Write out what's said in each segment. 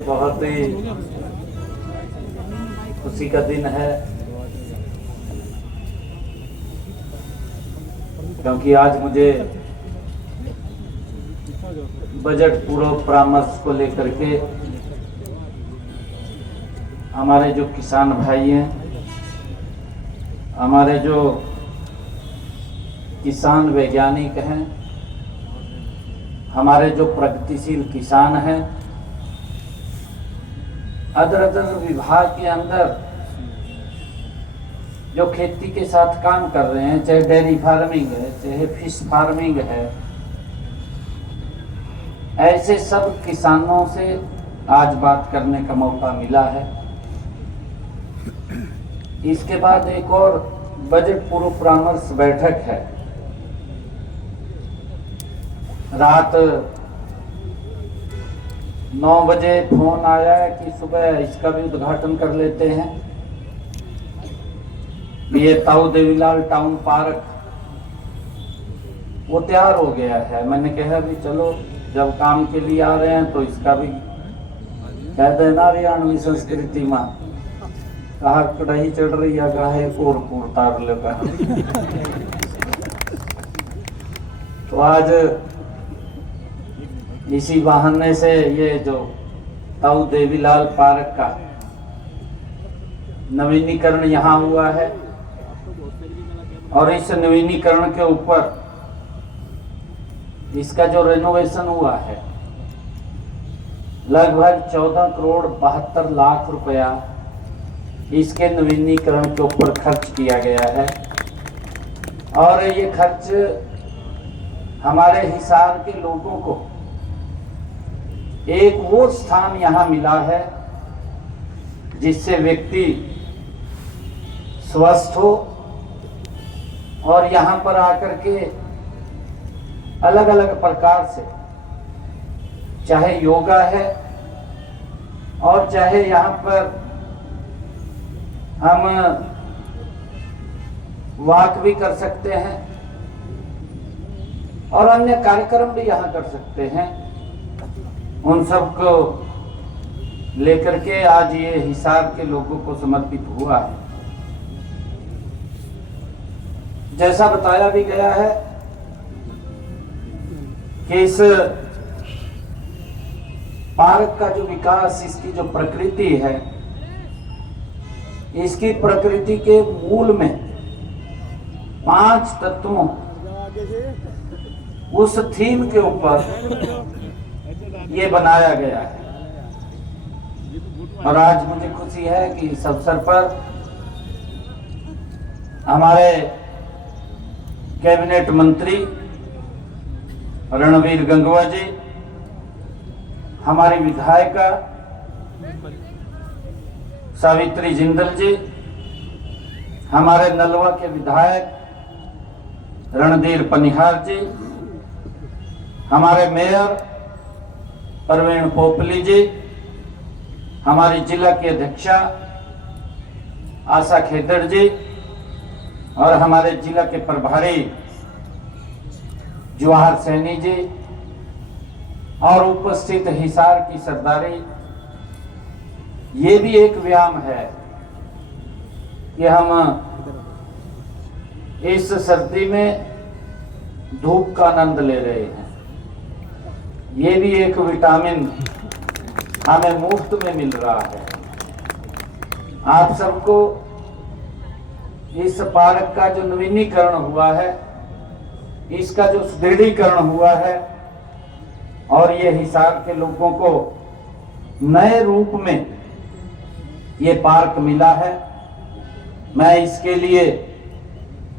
बहुत ही खुशी का दिन है क्योंकि आज मुझे बजट पूर्व परामर्श को लेकर के हमारे जो किसान भाई हैं, हमारे जो किसान वैज्ञानिक हैं, हमारे जो प्रगतिशील किसान हैं, अदर विभाग के अंदर जो खेती के साथ काम कर रहे हैं, चाहे डेयरी फार्मिंग है, चाहे फिश फार्मिंग है, ऐसे सब किसानों से आज बात करने का मौका मिला है। इसके बाद एक और बजट पूर्व परामर्श बैठक है। रात 9 बजे फोन आया है कि सुबह इसका भी उद्घाटन कर लेते हैं। ये ताऊ देवीलाल टाउन पार्क वो तैयार हो गया है। मैंने कहा भी चलो जब काम के लिए आ रहे हैं तो इसका भी कह देना हरियाणवी संस्कृति में कहा कढ़ाई चढ़ रही है, गाहे कोर तार लगा। तो आज इसी बहाने से ये जो ताऊ देवीलाल पार्क का नवीनीकरण यहाँ हुआ है और इस नवीनीकरण के ऊपर इसका जो रेनोवेशन हुआ है लगभग 14 करोड़ 72 लाख रुपया इसके नवीनीकरण के ऊपर खर्च किया गया है। और ये खर्च हमारे हिसार के लोगों को एक वो स्थान यहाँ मिला है जिससे व्यक्ति स्वस्थ हो और यहाँ पर आकर के अलग अलग प्रकार से, चाहे योगा है और चाहे यहाँ पर हम वॉक भी कर सकते हैं और अन्य कार्यक्रम भी यहाँ कर सकते हैं। उन सब को लेकर के आज ये हिसार के लोगों को समर्पित हुआ है। जैसा बताया भी गया है कि इस पार्क का जो विकास, इसकी जो प्रकृति है, इसकी प्रकृति के मूल में 5 तत्वों उस थीम के ऊपर ये बनाया गया है। और आज मुझे खुशी है कि इस अवसर पर हमारे कैबिनेट मंत्री रणवीर गंगवा जी, हमारी विधायिका सावित्री जिंदल जी, हमारे नलवा के विधायक रणधीर पनिहार जी, हमारे मेयर प्रवीण पोपली जी, हमारी जिला की अध्यक्षा आशा खेदड़ जी और हमारे जिला के प्रभारी जवाहर सैनी जी और उपस्थित हिसार की सरदारी। ये भी एक व्यायाम है कि हम इस सर्दी में धूप का आनंद ले रहे हैं। ये भी एक विटामिन हमें मुफ्त में मिल रहा है। आप सबको इस पार्क का जो नवीनीकरण हुआ है, इसका जो सुदृढ़ीकरण हुआ है और ये हिसार के लोगों को नए रूप में ये पार्क मिला है, मैं इसके लिए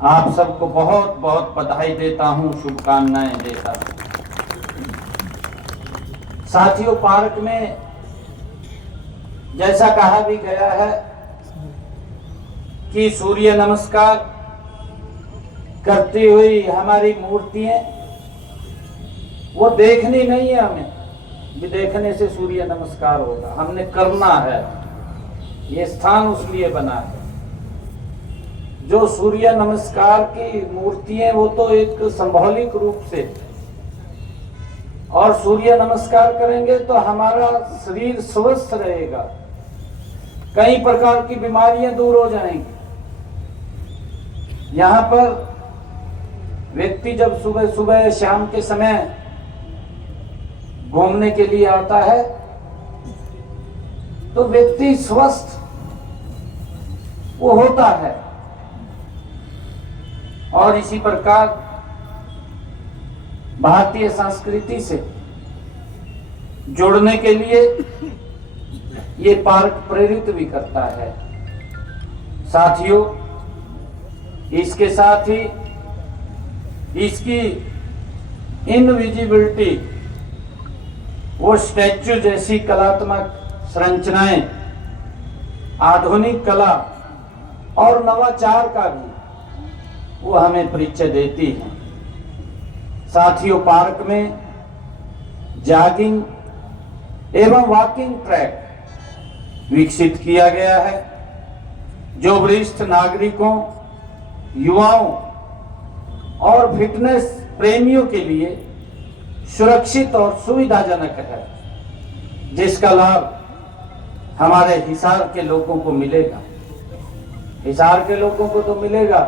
आप सबको बहुत बहुत बधाई देता हूं, शुभकामनाएं देता हूं। साथियों, पार्क में जैसा कहा भी गया है कि सूर्य नमस्कार करती हुई हमारी मूर्तियां वो देखनी नहीं है, हमें भी देखने से सूर्य नमस्कार होगा, हमने करना है। ये स्थान उस लिए बना है। जो सूर्य नमस्कार की मूर्तियां वो तो एक सिंबॉलिक रूप से और सूर्य नमस्कार करेंगे तो हमारा शरीर स्वस्थ रहेगा, कई प्रकार की बीमारियां दूर हो जाएंगी। यहाँ पर व्यक्ति जब सुबह सुबह शाम के समय घूमने के लिए आता है तो व्यक्ति स्वस्थ वो होता है। और इसी प्रकार भारतीय संस्कृति से जुड़ने के लिए ये पार्क प्रेरित भी करता है। साथियों, इसके साथ ही इसकी इनविजिबिलिटी, वो स्टैच्यू जैसी कलात्मक संरचनाएं, आधुनिक कला और नवाचार का भी वो हमें परिचय देती है। साथियों, पार्क में जॉगिंग एवं वॉकिंग ट्रैक विकसित किया गया है, जो वरिष्ठ नागरिकों, युवाओं और फिटनेस प्रेमियों के लिए सुरक्षित और सुविधाजनक है, जिसका लाभ हमारे हिसार के लोगों को मिलेगा। हिसार के लोगों को तो मिलेगा,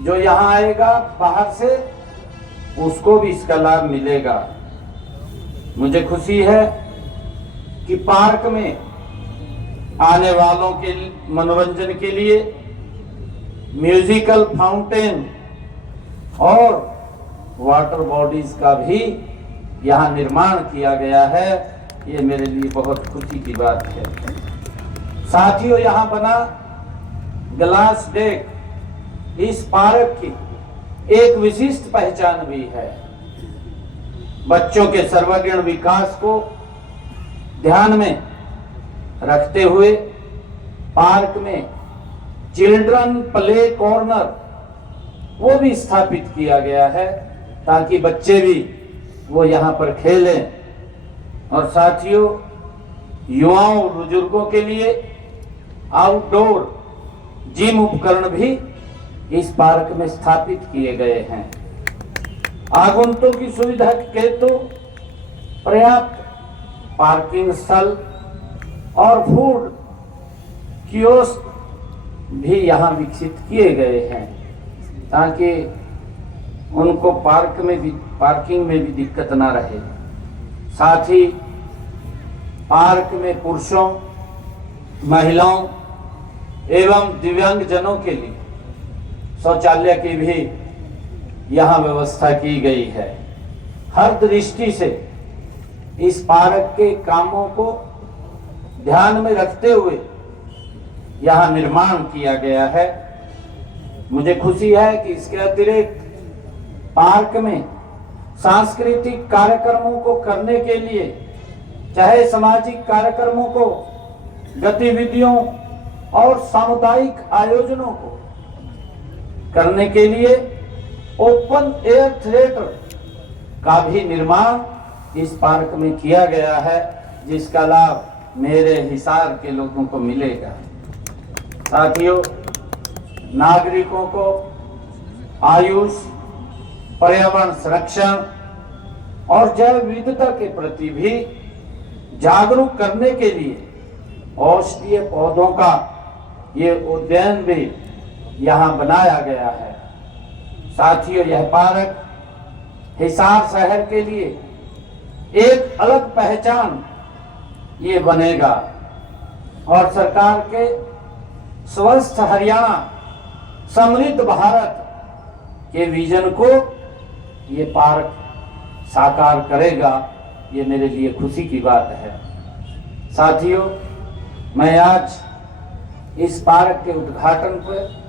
जो यहाँ आएगा बाहर से उसको भी इसका लाभ मिलेगा। मुझे खुशी है कि पार्क में आने वालों के मनोरंजन के लिए म्यूजिकल फाउंटेन और वाटर बॉडीज का भी यहाँ निर्माण किया गया है। ये मेरे लिए बहुत खुशी की बात है। साथियों, यहाँ बना ग्लास डेक इस पार्क की एक विशिष्ट पहचान भी है। बच्चों के सर्वांगीण विकास को ध्यान में रखते हुए पार्क में चिल्ड्रन प्ले कॉर्नर वो भी स्थापित किया गया है, ताकि बच्चे भी वो यहाँ पर खेलें। और साथियों, युवाओं और बुजुर्गों के लिए आउटडोर जिम उपकरण भी इस पार्क में स्थापित किए गए हैं। आगंतुकों की सुविधा के हेतु पर्याप्त पार्किंग स्थल और फूड कियोस्क भी यहाँ विकसित किए गए हैं, ताकि उनको पार्किंग में भी दिक्कत ना रहे। साथ ही पार्क में पुरुषों, महिलाओं एवं दिव्यांगजनों के लिए शौचालय की भी यहाँ व्यवस्था की गई है। हर दृष्टि से इस पार्क के कामों को ध्यान में रखते हुए यहाँ निर्माण किया गया है। मुझे खुशी है कि इसके अतिरिक्त पार्क में सांस्कृतिक कार्यक्रमों को करने के लिए, चाहे सामाजिक कार्यक्रमों को, गतिविधियों और सामुदायिक आयोजनों को करने के लिए ओपन एयर थिएटर का भी निर्माण इस पार्क में किया गया है, जिसका लाभ मेरे हिसार के लोगों को मिलेगा। साथियों, नागरिकों को आयुष, पर्यावरण संरक्षण और जैव विविधता के प्रति भी जागरूक करने के लिए औषधीय पौधों का ये उद्यान भी यहाँ बनाया गया है। साथियों, यह पार्क हिसार शहर के लिए एक अलग पहचान ये बनेगा और सरकार के स्वस्थ हरियाणा, समृद्ध भारत के विजन को ये पार्क साकार करेगा। ये मेरे लिए खुशी की बात है। साथियों, मैं आज इस पार्क के उद्घाटन पर,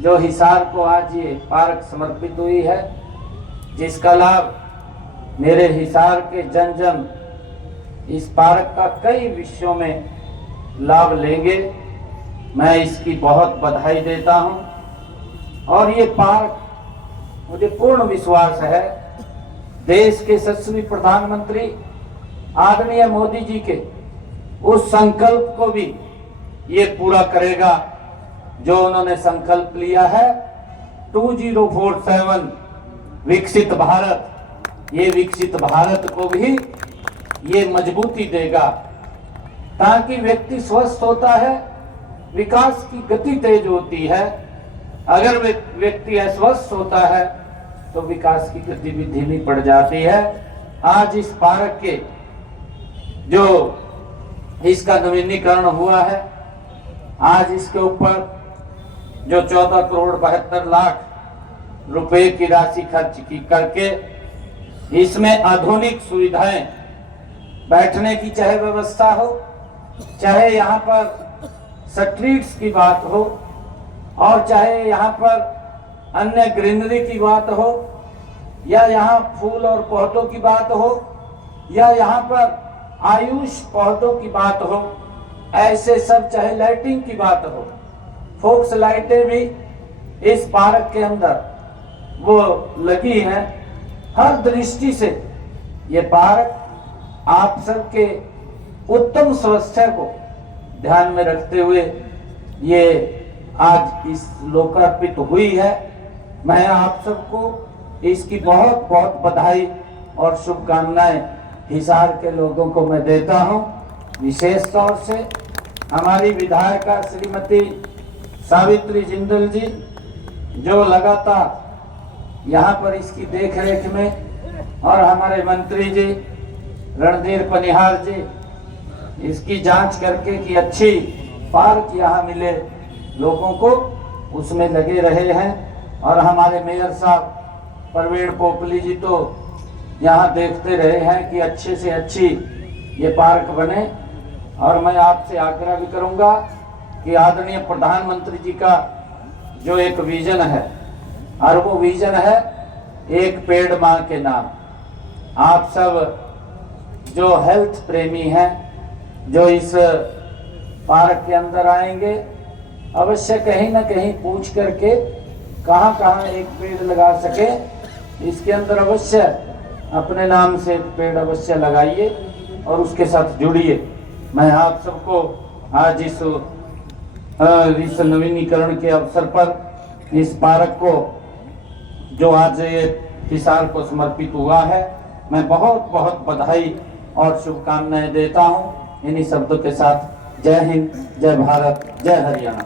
जो हिसार को आज ये पार्क समर्पित हुई है, जिसका लाभ मेरे हिसार के जन जन इस पार्क का कई विषयों में लाभ लेंगे, मैं इसकी बहुत बधाई देता हूं। और ये पार्क, मुझे पूर्ण विश्वास है, देश के यशस्वी प्रधानमंत्री आदरणीय मोदी जी के उस संकल्प को भी ये पूरा करेगा जो उन्होंने संकल्प लिया है 2047 विकसित भारत ये विकसित भारत को भी ये मजबूती देगा। ताकि व्यक्ति स्वस्थ होता है, विकास की गति तेज होती है। अगर व्यक्ति अस्वस्थ होता है तो विकास की गति भी धीमी पड़ जाती है। आज इस पार्क के जो इसका नवीनीकरण हुआ है, आज इसके ऊपर जो 14 करोड़ 72 लाख रुपए की राशि खर्च की करके इसमें आधुनिक सुविधाएं, बैठने की चाहे व्यवस्था हो, चाहे यहाँ पर स्ट्रीट्स की बात हो, और चाहे यहाँ पर अन्य ग्रीनरी की बात हो, या यहाँ फूल और पौधों की बात हो, या यहाँ पर आयुष पौधों की बात हो, ऐसे सब, चाहे लाइटिंग की बात हो, फोक्स लाइटें भी इस पार्क के अंदर वो लगी हैं। हर दृष्टि से ये पार्क आप सबके उत्तम स्वास्थ्य को ध्यान में रखते हुए ये आज इस लोकार्पित हुई है। मैं आप सबको इसकी बहुत बहुत बधाई और शुभकामनाएं हिसार के लोगों को मैं देता हूं। विशेष तौर से हमारी विधायिका श्रीमती सावित्री जिंदल जी, जो लगातार यहाँ पर इसकी देखरेख में, और हमारे मंत्री जी रणधीर पनिहार जी, इसकी जांच करके कि अच्छी पार्क यहाँ मिले लोगों को, उसमें लगे रहे हैं। और हमारे मेयर साहब प्रवीण पोपली जी तो यहाँ देखते रहे हैं कि अच्छे से अच्छी ये पार्क बने। और मैं आपसे आग्रह भी करूँगा कि आदरणीय प्रधानमंत्री जी का जो एक विजन है, और वो विजन है एक पेड़ माँ के नाम। आप सब जो हेल्थ प्रेमी हैं, जो इस पार्क के अंदर आएंगे, अवश्य कहीं ना कहीं पूछ करके कहाँ कहाँ एक पेड़ लगा सके, इसके अंदर अवश्य अपने नाम से पेड़ अवश्य लगाइए और उसके साथ जुड़िए। मैं आप सबको आज इस नवीनीकरण के अवसर पर इस पार्क को जो आज ये हिसार को समर्पित हुआ है, मैं बहुत बहुत बधाई और शुभकामनाएं देता हूं। इन्हीं शब्दों के साथ जय हिंद, जय भारत, जय हरियाणा।